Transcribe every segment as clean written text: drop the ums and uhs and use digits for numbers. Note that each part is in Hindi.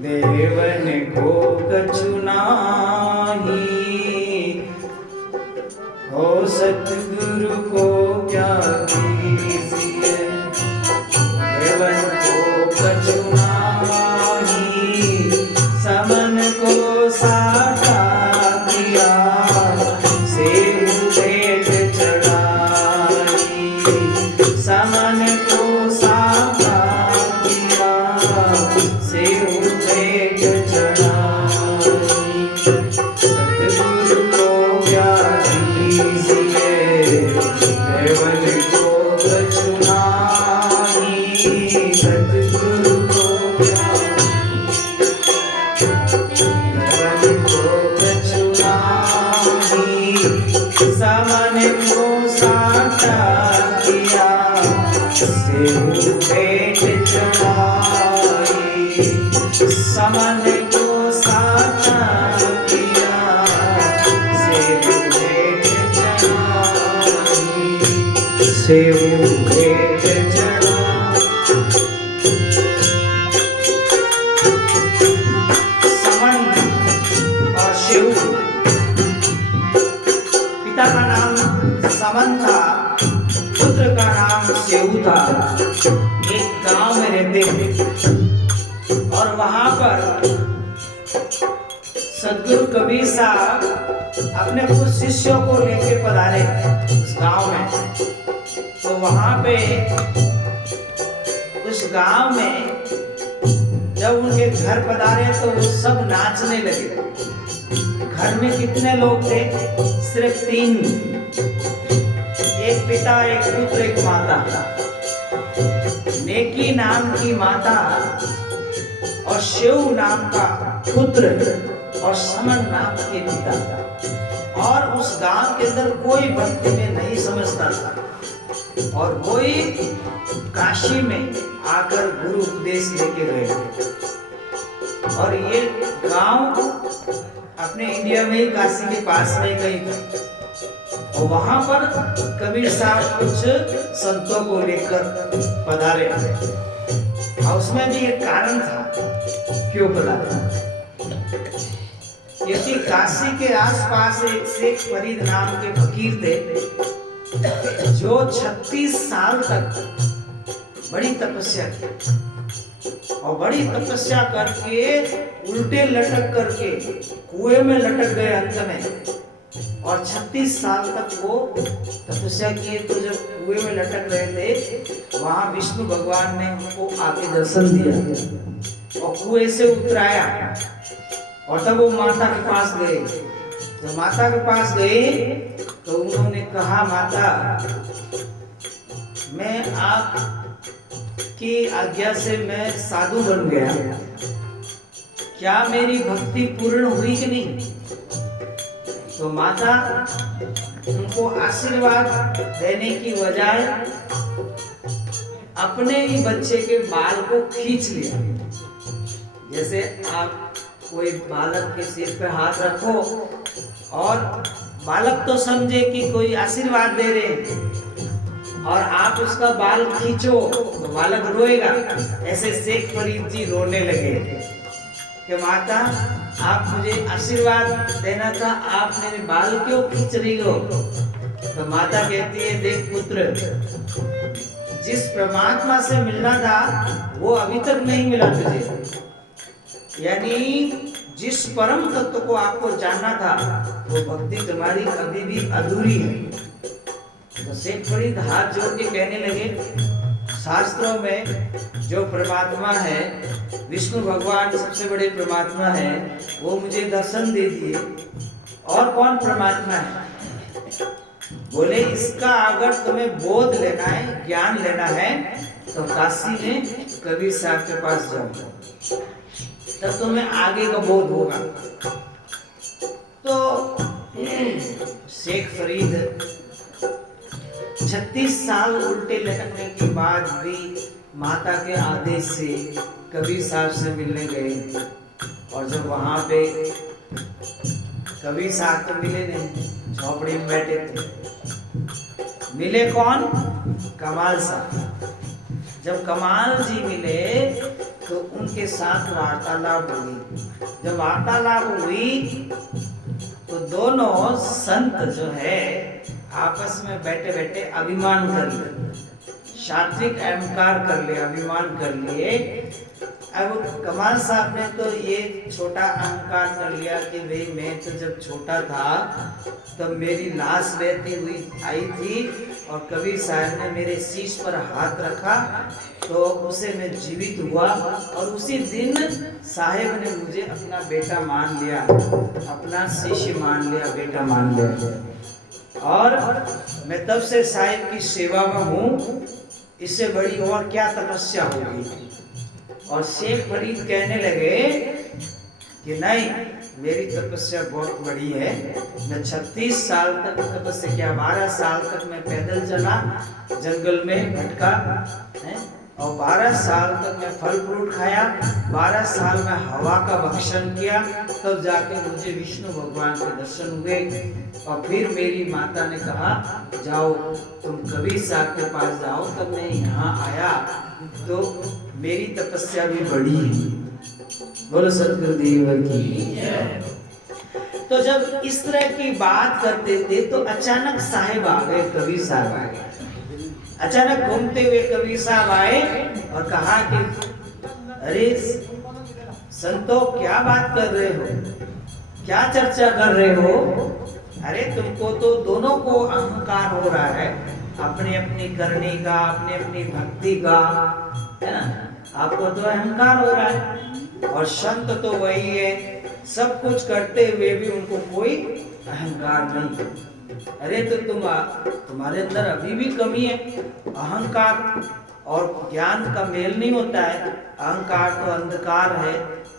देवन को कछु नाही, हो सतगुरु को क्या कीजिए। देवन को कछु नाही, समन को साटा किया, सेव भेंट चढ़ाई। समन को साटा किया, सेव भेंट चढ़ाई। सतगुरु को क्या कीजिए, देवन को कछु नाही। सतगुरु को क्या, देवन को कछु नाही, समन को साटा किया, सेव भेंट चढ़ाई। समन को साटा किया, सेव भेंट चढ़ाई। सेव भेंट चढ़ाई। समन और शिव, पिता का नाम समन था, पुत्र का नाम शिव था। एक गांव में रहते थे और वहां पर सदगुरु कबीर साहब अपने कुछ शिष्यों को लेके पधारे उस गांव में। तो वहां पे उस गांव में जब उनके घर पधारे तो वो सब नाचने लगे। घर में कितने लोग थे? सिर्फ 3, एक पिता, एक पुत्र, एक माता। नेकी नाम की माता और शिव नाम का पुत्र और समन नाम के पिता। और उस गांव के अंदर कोई भक्ति में नहीं समझता था और कोई काशी में आकर गुरु उपदेश लेके गए। और ये गांव अपने इंडिया में ही काशी के पास में कहीं था। और वहां पर कबीर साहब कुछ संतों को लेकर पधारे और उसमें भी एक कारण था क्यों पधारा। क्योंकि काशी के आसपास एक शेख फरीद नाम के फकीर थे जो 36 साल तक बड़ी तपस्या की और बड़ी तपस्या करके उल्टे लटक करके कुएं में लटक गए अंत में। और 36 साल तक वो तपस्या किए। तो जब कुएं में लटक रहे थे वहां विष्णु भगवान ने उनको आके दर्शन दिया और कुएं से उतराया। और तब वो माता के पास गए। जब माता के पास गए तो उन्होंने कहा, माता मैं आपकी आज्ञा से मैं साधु बन गया, क्या मेरी भक्ति पूर्ण हुई कि नहीं? तो माता उनको आशीर्वाद देने की बजाय अपने ही बच्चे के बाल को खींच लिया। जैसे आप कोई बालक के सिर पे हाथ रखो और बालक तो समझे कि कोई आशीर्वाद दे रहे हैं और आप उसका बाल खींचो तो बालक रोएगा। ऐसे शेख फरीद जी रोने लगे कि माता आप मुझे आशीर्वाद देना था, आप मेरे बाल क्यों खींच रही हो? तो माता कहती है, देख पुत्र, जिस परमात्मा से मिलना था वो अभी तक नहीं मिला तुझे। यानी जिस परम तत्व को आपको जानना था वो भक्ति तुम्हारी अभी भी अधूरी है। तो शेख फरीद हाथ जोड़ के कहने लगे, शास्त्रों में जो परमात्मा है, विष्णु भगवान सबसे बड़े परमात्मा है, वो मुझे दर्शन दे दिए। और कौन परमात्मा है? बोले इसका अगर तुम्हें बोध लेना है, ज्ञान लेना है तो काशी में कबीर साहब के पास जाओ, तब तुम्हें आगे का बोध होगा। तो शेख फरीद 36 साल उल्टे लटकने के बाद भी माता के आदेश से कबीर साहब से मिलने गए। और जब वहां पे कबीर साहब तो मिले नहीं, झोपड़ी में बैठे थे। मिले कौन? कमाल साहब। जब कमाल जी मिले, तो उनके साथ वार्तालाप हुई। जब वार्तालाप हुई तो दोनों संत जो है आपस में बैठे बैठे अभिमान कर लिए, सात्विक अहंकार कर लिए, अभिमान कर लिए। अब कमाल साहब ने तो ये छोटा अहंकार कर लिया कि भाई मैं तो जब छोटा था तब मेरी लाश बहती हुई आई थी और कबीर साहब ने मेरे शीश पर हाथ रखा तो उसे मैं जीवित हुआ और उसी दिन साहेब ने मुझे अपना बेटा मान लिया, अपना शिष्य मान लिया, बेटा मान लिया और मैं तब से साहेब की सेवा में हूँ। इससे बड़ी और क्या तपस्या होगी। और शेख फरीद कहने लगे कि नहीं, मेरी तपस्या बहुत बड़ी है। मैं 36 साल तक तपस्या किया, 12 साल तक मैं पैदल चला, जंगल में भटका है और 12 साल तक मैं फल फ्रूट खाया, 12 साल में हवा का भक्षण किया, तब जाके मुझे विष्णु भगवान के दर्शन हुए। और फिर मेरी माता ने कहा जाओ तुम कबीर साहब के पास जाओ, तब मैं यहाँ आया तो मेरी तपस्या भी बढ़ी। बोलो सतगुरुदेव की। तो जब इस तरह की बात करते थे तो अचानक साहेब आ गए, कबीर साहब आ गए। अचानक घूमते हुए कबीर साहब आए और कहा कि अरे संतो क्या बात कर रहे हो, क्या चर्चा कर रहे हो? अरे तुमको तो दोनों को अहंकार हो रहा है, अपनी अपनी करने का, अपनी अपनी भक्ति का, है ना? आपको तो अहंकार हो रहा है और संत तो वही है, सब कुछ करते हुए भी उनको कोई अहंकार नहीं। अरे तो तुम्हारे अंदर अभी भी कमी है। अहंकार और ज्ञान का मेल नहीं होता है। अहंकार तो अंधकार है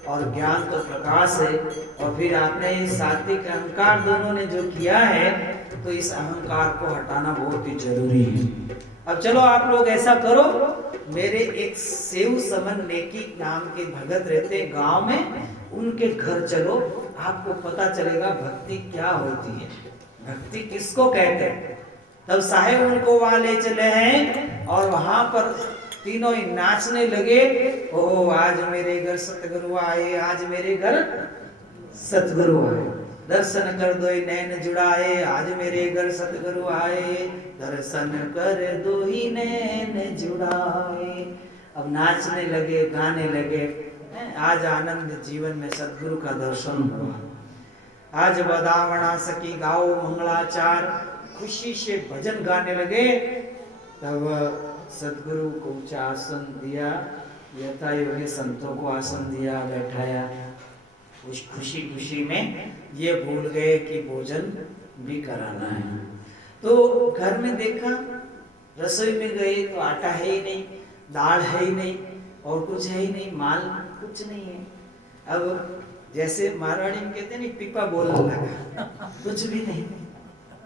और ज्ञान तो प्रकाश है। और फिर आपने सात्विक अहंकार दोनों ने जो किया है तो इस अहंकार को हटाना बहुत ही जरूरी है। अब चलो आप लोग ऐसा करो, मेरे एक सेव समन नेकी नाम के भगत रहते गांव में, उनके घर चलो, आपको पता चलेगा भक्ति क्या होती है, भक्ति किसको कहते हैं। तब साहेब उनको वहां ले चले हैं और वहां पर तीनों ही नाचने लगे। ओ आज मेरे घर सतगुरु आए, आज मेरे घर सतगुरु आए, दर्शन कर दो नैन जुड़ाए, आज मेरे घर सतगुरु आए, दर्शन कर दो ही नैन जुड़ाए। अब नाचने लगे, गाने लगे। आज आनंद जीवन में सतगुरु का दर्शन हुआ। आज बदावना सकी गाओ मंगलाचार, खुशी से भजन गाने लगे। तब सतगुरु को ऊंचा आसन दिया, यथा योगी संतों को आसन दिया, बैठाया। उस खुशी खुशी में ये भूल गए कि भोजन भी कराना है। तो घर में देखा, रसोई में गए तो आटा है ही नहीं, दाल है ही नहीं और कुछ है ही नहीं, माल कुछ नहीं है। अब जैसे मारवाड़ी में कहते हैं नहीं, पीपा बोलने लगा, कुछ भी नहीं।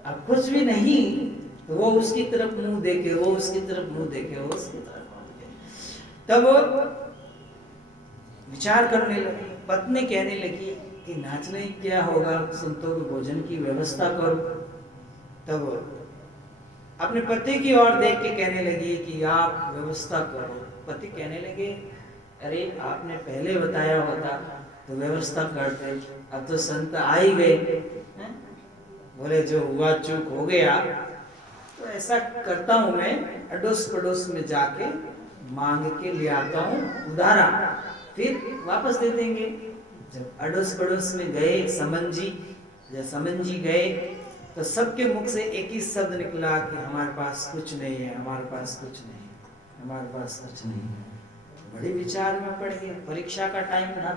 अब कुछ भी नहीं तो वो उसकी तरफ मुंह देखे, वो उसकी तरफ मुंह देखे, वो उसकी तरफ मुंह देखे। तब विचार करने लगी। पत्नी कहने लगी कि नाचने क्या होगा, संतों के भोजन की व्यवस्था करो। तब अपने पति की ओर देख के कहने लगी कि आप व्यवस्था करो। पति कहने लगे अरे आपने पहले बताया होता तो व्यवस्था करते, अब तो संत आ ही गए। बोले जो हुआ चूक हो गया, तो ऐसा करता हूं मैं, अड़ोस पड़ोस में जाके मांग के ले आता हूं उधारा, फिर वापस दे देंगे। जब अड़ोस पड़ोस में गए समन जी गए तो सबके मुख से एक ही शब्द निकला कि हमारे पास कुछ नहीं है, हमारे पास कुछ नहीं है, हमारे पास कुछ नहीं है। बड़े विचार में पड़ गए। परीक्षा का टाइम था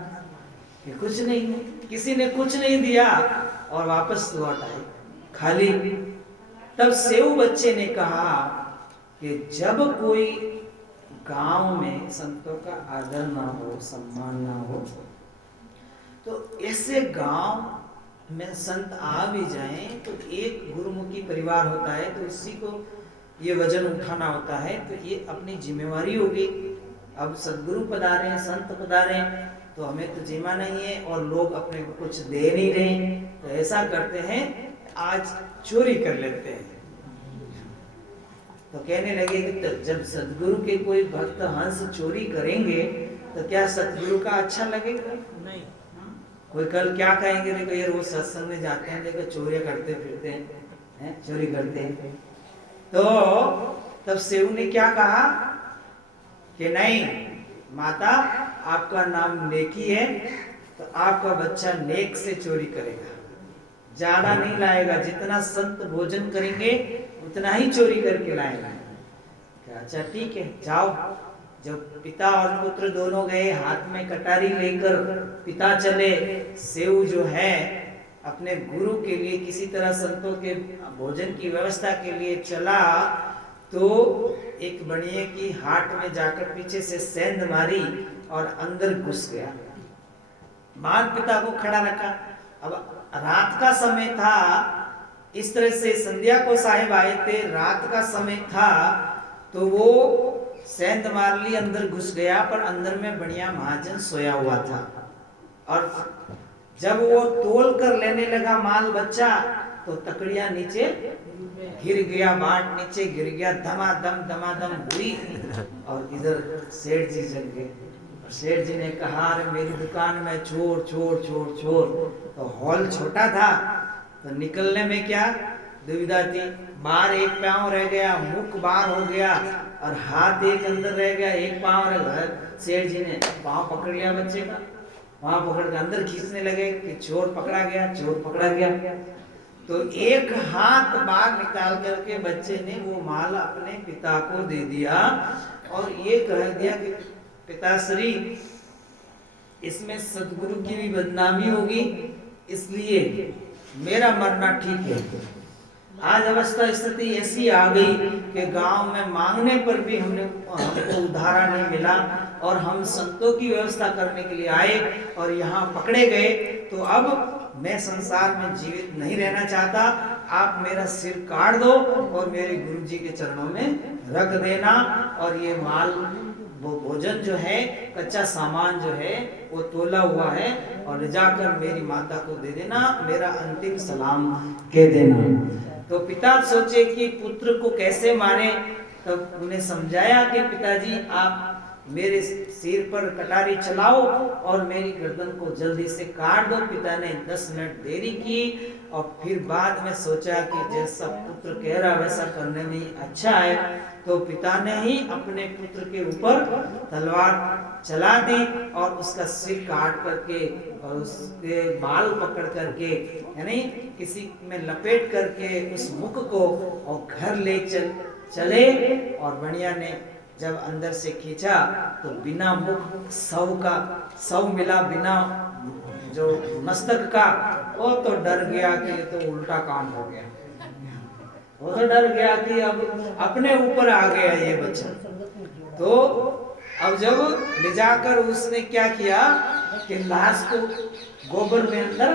कि कुछ नहीं है, किसी ने कुछ नहीं दिया और वापस लौट आए खाली। तब सेव बच्चे ने कहा कि जब कोई गांव में संतों का आदर ना हो, सम्मान ना हो, तो ऐसे गांव में संत आ भी जाएं तो एक गुरुमुखी परिवार होता है तो इसी को ये वजन उठाना होता है, तो ये अपनी जिम्मेवारी होगी। अब सदगुरु पधारे हैं, संत पधारे हैं, तो हमें तो जिम्मा नहीं है और लोग अपने को कुछ दे नहीं रहे, तो ऐसा करते हैं आज चोरी कर लेते हैं। तो कहने लगे कि जब सदगुरु के कोई भक्त हंस चोरी करेंगे तो क्या सतगुरु का अच्छा लगेगा? नहीं। कोई कल क्या कहेंगे, देखो ये रोज सत्संग में जाते हैं, देखो चोरियां करते फिरते हैं, चोरी करते हैं। तो तब सेऊ ने क्या कहा कि नहीं माता, आपका नाम नेकी है, तो आपका बच्चा नेक से चोरी करेगा, ज्यादा नहीं लाएगा, जितना संत भोजन करेंगे उतना ही चोरी करके लाएगा। अच्छा ठीक है, जाओ। जब पिता और पुत्र दोनों गए, हाथ में कटारी लेकर पिता चले, सेऊ जो है अपने गुरु के लिए किसी तरह संतों के भोजन की व्यवस्था के लिए चला, तो एक बनिए की हाट में जाकर पीछे से सेंध मारी और अंदर घुस गया। मां पिता को खड़ा रखा। अब रात का समय था, इस तरह से संध्या को साहिब आए थे, रात का समय था, तो वो सेंध मार ली, अंदर घुस गया, पर अंदर में बढ़िया महाजन सोया हुआ था। और जब वो तोल कर लेने लगा माल बच्चा, तो तकड़िया नीचे गिर गया, बाट नीचे गिर गया, धमाधम हुई, और इधर सेठ जी जग गए। सेठ जी ने कहा, अरे मेरी दुकान में चोर चोर चोर चोर। तो हॉल छोटा था, तो निकलने में क्या दुविधा थी। बाहर एक पांव रह गया, मुख बाहर हो गया, और हाथ एक अंदर रह गया, एक पांव रह गया। सेठ जी ने पांव पकड़ लिया बच्चे का, वहां पकड़ के अंदर खींचने लगे कि चोर पकड़ा गया, चोर पकड़ा गया। तो एक हाथ बाहर निकाल करके बच्चे ने वो माल अपने पिता को दे दिया, और ये कह दिया कि पिताश्री, इसमें सदगुरु की भी बदनामी होगी, इसलिए मेरा मरना ठीक है। आज अवस्था स्थिति ऐसी आ गई कि गांव में मांगने पर भी हमको उधारा नहीं मिला, और हम संतों की व्यवस्था करने के लिए आए और यहाँ पकड़े गए। तो अब मैं संसार में जीवित नहीं रहना चाहता, आप मेरा सिर काट दो और मेरे गुरु जी के चरणों में रख देना, और ये माल वो भोजन जो है, कच्चा सामान जो है वो तोला हुआ है, और ले जाकर मेरी माता को दे देना, मेरा अंतिम सलाम कह देना। तो पिता सोचे कि पुत्र को कैसे मारे, तब उन्हें समझाया कि पिताजी आप मेरे सिर पर कटारी चलाओ और मेरी गर्दन को जल्दी से काट दो। पिता ने 10 मिनट देरी की, और फिर बाद में सोचा कि जैसा पुत्र कह रहा वैसा करने में अच्छा है, तो पिता ने ही अपने पुत्र के ऊपर तलवार चला दी और उसका सिर काट करके और उसके बाल पकड़ करके, यानी किसी में लपेट करके उस मुख को और घर ले चले। और बढ़िया ने जब अंदर से खींचा तो बिना मुख सौ मिला, बिना जो मस्तक का, वो तो डर गया कि ये तो उल्टा काम हो गया। वो तो डर गया कि अब अपने ऊपर आ गया ये बच्चा। तो अब जब ले जाकर उसने क्या किया कि लाश को गोबर में, अंदर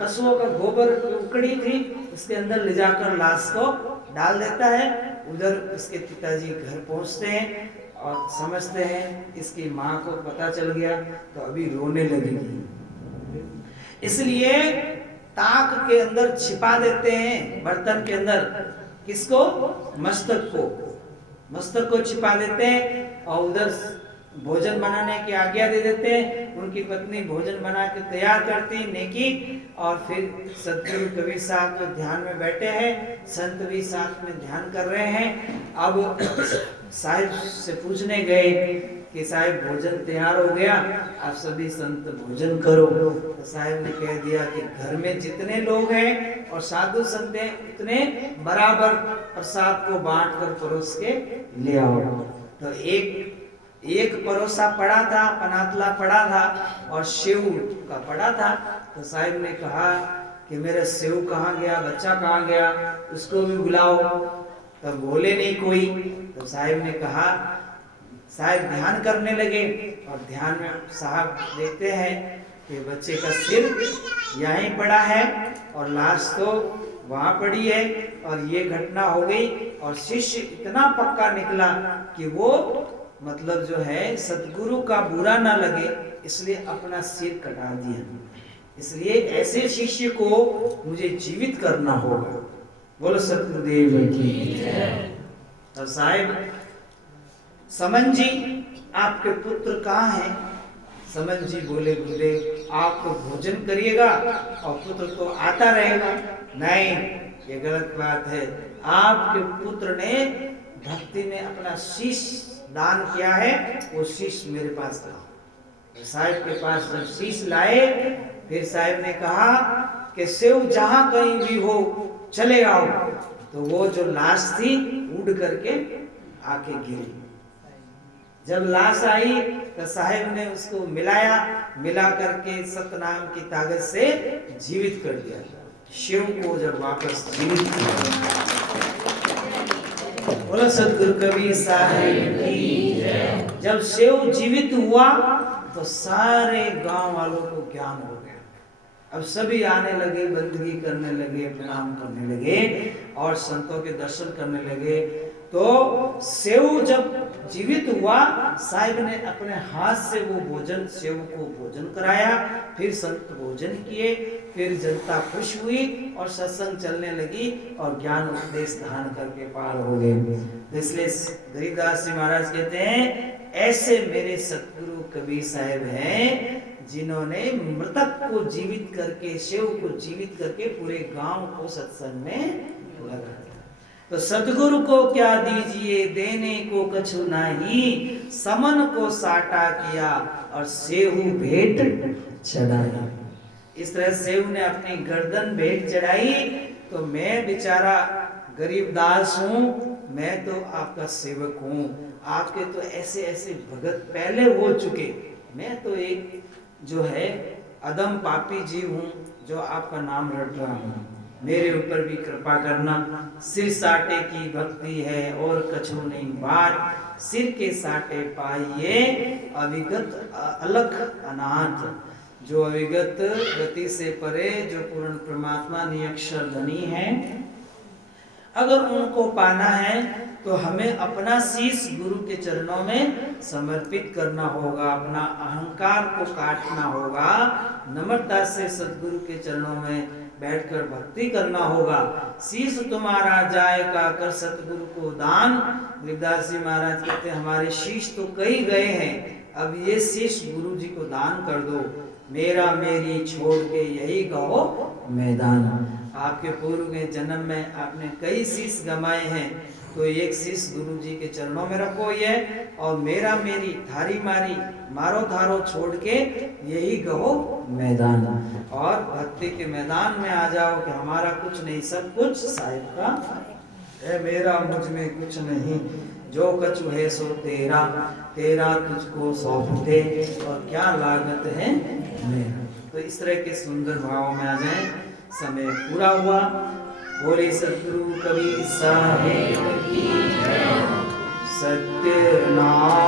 पशुओं का गोबर उकड़ी थी, उसके अंदर ले जाकर लाश को डाल देता है। उधर उसके पिताजी घर पहुंचते हैं और समझते हैं इसकी माँ को पता चल गया, तो अभी रोने लगेगी, इसलिए ताक के अंदर छिपा देते हैं, बर्तन के अंदर। किसको? मस्तक को छिपा देते हैं, और उधर भोजन बनाने की आज्ञा दे देते हैं। उनकी पत्नी भोजन बना के तैयार करती नेकी, और फिर सतगुरु कबीर साहब तो ध्यान में बैठे हैं, संत भी साथ में ध्यान कर रहे हैं। अब साहिब से पूछने गए कि साहिब भोजन तैयार हो गया, आप सभी संत भोजन करो। तो साहिब ने कह दिया कि घर में जितने लोग हैं और साधु संत हैं, उतने बराबर प्रसाद को बांट कर परोस के ले आओ। तो एक परोसा पड़ा था, पनातला पड़ा था और सेव का पड़ा था। तो साहिब ने कहा कि मेरा सेव कहाँ गया, बच्चा कहाँ गया, उसको भी बुलाओ। तब बोले नहीं कोई। तो साहिब ने कहा, साहिब ध्यान करने लगे, और ध्यान में साहब देखते हैं कि बच्चे का सिर यहीं पड़ा है और लाश तो वहां पड़ी है, और ये घटना हो गई। और शिष्य इतना पक्का निकला कि वो मतलब जो है सतगुरु का बुरा ना लगे, इसलिए अपना सिर कटा दिया। इसलिए ऐसे शिष्य को मुझे जीवित करना होगा। बोलो सतगुरुदेव की जय। तो साहिब समन जी आपके पुत्र कहाँ हैं? समन जी बोले गुरुदेव आप तो भोजन करिएगा और पुत्र तो आता रहेगा। नहीं, ये गलत बात है। आपके पुत्र ने भक्ति में अपना शीश दान किया है, वो शीश मेरे पास लाओ। साहिब के पास जब शीश लाए, फिर साहिब ने कहा कि सेव जहां कहीं भी हो चले आओ। तो वो जो लाश थी उड़ करके आके गिरी। जब लाश आई तो साहिब ने उसको मिला करके सतनाम की ताकत से जीवित कर दिया। शिव को जब वापस जीवित किया। बोला सतगुरु कबीर साहिब की जय। जब शिव जीवित हुआ तो सारे गांव वालों को ज्ञान हो गया। अब सभी आने लगे, बंदगी करने लगे, प्रणाम करने लगे और संतों के दर्शन करने लगे। तो सेव जब जीवित हुआ, साहिब ने अपने हाथ से वो भोजन, सेव को भोजन कराया, फिर संत भोजन किए, फिर जनता खुश हुई और सत्संग चलने लगी और ज्ञान उपदेश धारण करके पार हो गए। इसलिए गरीबदास जी महाराज कहते हैं ऐसे मेरे सतगुरु कबीर साहिब हैं जिन्होंने मृतक को जीवित करके, शिव को जीवित करके पूरे गांव को सत्संग में लगा दिया। तो सतगुरु को क्या दीजिए देने को कछु नहीं, समन को साटा किया और सेहू भेंट चढ़ाई। इस तरह सेव ने अपनी गर्दन भेंट चढ़ाई। तो मैं बेचारा गरीबदास हूँ, मैं तो आपका सेवक हूँ। आपके तो ऐसे ऐसे भगत पहले हो चुके, मैं तो एक जो है अदम पापी जीव हूँ जो आपका नाम रट रहा हूँ। मेरे ऊपर भी कृपा करना। सिर साटे की भक्ति है और कछु नहीं बात, सिर के साटे पाइए अविगत अलख अनाथ। जो अविगत गति से परे, जो पूर्ण परमात्मा निरक्षर धनी है, अगर उनको पाना है तो हमें अपना शीश गुरु के चरणों में समर्पित करना होगा, अपना अहंकार को काटना होगा, नम्रता से सद्गुरु के चरणों में बैठकर भक्ति करना होगा। शीश तुम्हारा जाएगा कर सतगुरु को दान। गरीबदास जी महाराज कहते हैं हमारे शीश तो कई गए हैं, अब ये शीश गुरु जी को दान कर दो। मेरा मेरी छोड़ के यही कहो मैदान। आपके पूर्व के जन्म में आपने कई शीश गंवाए हैं, तो एक शीश गुरु जी के चरणों में रखो ये, और मेरा मेरी थारी मारी मारो धारो छोड़ के यही कहो मैदान। और भक्ति के मैदान में आ जाओ कि हमारा कुछ नहीं सब कुछ साहिब का है, मेरा मुझ में कुछ नहीं, जो कछु है सो तेरा, तेरा तुझको सौंप दे और क्या लागत है मेरा। तो इस तरह के सुंदर भाव में आ जाए। समय पूरा हुआ। बोले सतगुरु कबीर साहिब की जय। सत्यनारायण